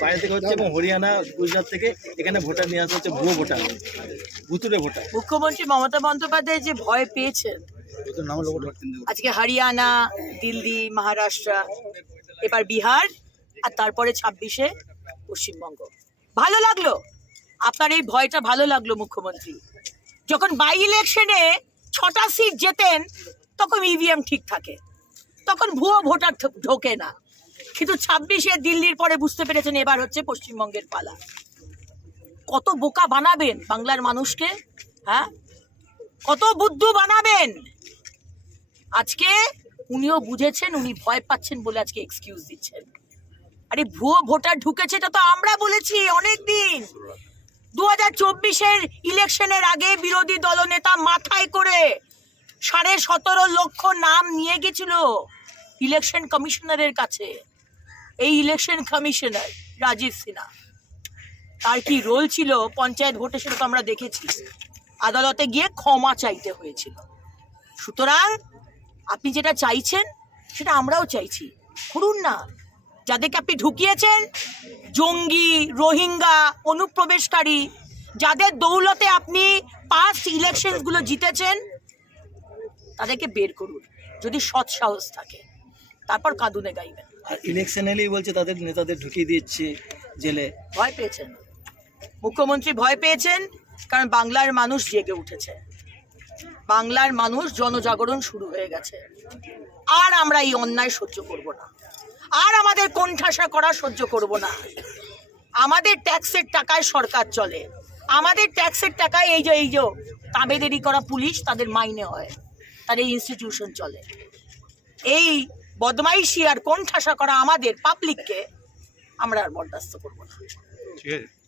বাইরে থেকে হচ্ছে এবং হরিয়ানা গুজরাট থেকে এখানে ভোটার নিয়ে আসা হচ্ছে ভুয়ো ভোটার। ভুতুরে ভোটার। মুখ্যমন্ত্রী মমতা বন্দ্যোপাধ্যায় যে ভয় পেয়েছেন। আজকে হরিয়ানা দিল্লি মহারাষ্ট্র এবার বিহার আর তারপরে ছাব্বিশে পশ্চিমবঙ্গ। ভালো লাগল? আপনার এই ভয়টা ভালো লাগল মুখ্যমন্ত্রী? যখন বাই ইলেকশনে ছটা সিট জেতেন তখন ইভিএম ঠিক থাকে। তখন ভুয়ো ভোটার ঢোকে না। কিন্তু ছাব্বিশে দিল্লির পরে বুঝতে পেরেছেন এবার হচ্ছে পশ্চিমবঙ্গের পালা। কত বোকা বানাবেন বাংলার মানুষকে হ্যাঁ? কত বুদ্ধু বানাবেন? আজকে উনিও বুঝেছেন, উনি ভয় পাচ্ছেন বলে আজকে এক্সকিউজ দিচ্ছেন। আরে ভুয়ো ভোটার ঢুকেছে, এটা তো আমরা বলেছি অনেক দিন দু হাজার চব্বিশের ইলেকশনের আগে বিরোধী দলনেতা মাথায় করে সাড়ে সতেরো লক্ষ নাম নিয়ে গেছিল ইলেকশন কমিশনারের কাছে। এই ইলেকশন কমিশনার রাজীব সিনহা। তার কি রোল ছিল? পঞ্চায়েত ভোটে সেটা তো আমরা দেখেছি। আদালতে গিয়ে ক্ষমা চাইতে হয়েছিল। সুতরাং আপনি যেটা চাইছেন, সেটা আমরাও চাইছি। করুন না। যাদেরকে আপনি ঢুকিয়েছেন, জঙ্গি, রোহিঙ্গা, অনুপ্রবেশকারী, যাদের দৌলতে আপনি পাস্ট ইলেকশনগুলো জিতেছেন, তাদেরকে বের করুন। যদি সৎ সাহস থাকে। তারপর কাঁদুনে গাইবেন। আর ইলেকশন এলেই বলছে তাদের নেতাদের ঢুকিয়ে দিচ্ছে জেলে। ভয় পেয়েছেন। মুখ্যমন্ত্রী ভয় পেয়েছেন কারণ বাংলার মানুষ জেগে উঠেছে। বাংলার মানুষ জনজাগরণ শুরু হয়ে গেছে। আর আমরা এই অন্যায় সহ্য করব না। আর আমাদের কোণঠাসা করা সহ্য করব না। আমাদের ট্যাক্সের টাকায় সরকার চলে। আমাদের ট্যাক্সের টাকায় এই যে এই যে তাবেদেরি করা পুলিশ তাদের মাইনে হয়। তাদের ইনস্টিটিউশন চলে। এই বদমাইশি আর কোণঠাসা করা আমাদের পাবলিককে আমরা আর বরদাস্ত করব না। ঠিক আছে।